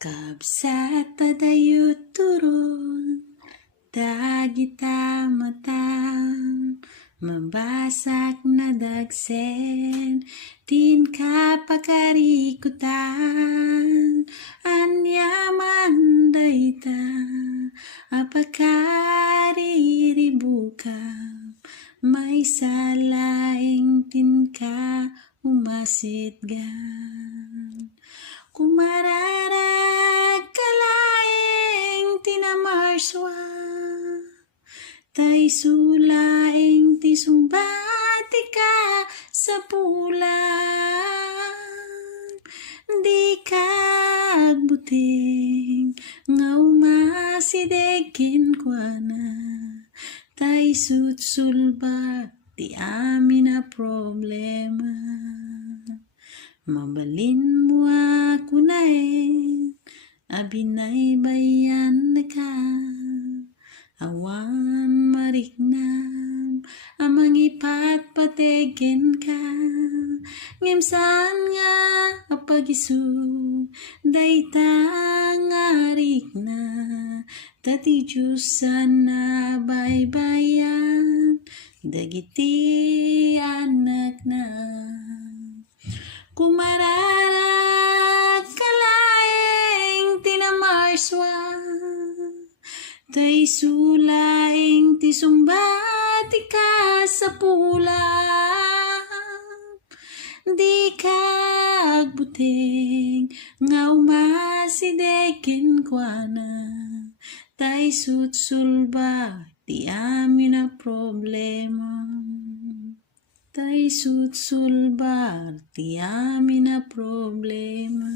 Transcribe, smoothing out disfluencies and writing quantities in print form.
Kabsat padayut turun, dagita matam, mabasak na dagsen, tin kapakarikutan, anyaman dayta, apakariribukam, may salaing tin ka umasitgan. Kumararag kalaing tinamarswa, tay sulaing ti sumbati ka sa pulang. Di ka agbuting nga umasidegin kwa na, tay sutsulba ti amin na problema. Mabalin mo ako na abinay bayan na ka, awan mariknam, amang ipat pategen ka, ngimsan nga apagisu, dayta nga rikna, tati Diyosan na baybayan, dagiti anak na. Kumararag kalaing tinamarswa, tay sulaing ti sumbati ka sa pulang. Di ka agbuting nga umasidegin kwa na, tay sutsulba ti amin na problema. Tay sutsulbar ti amin na problema.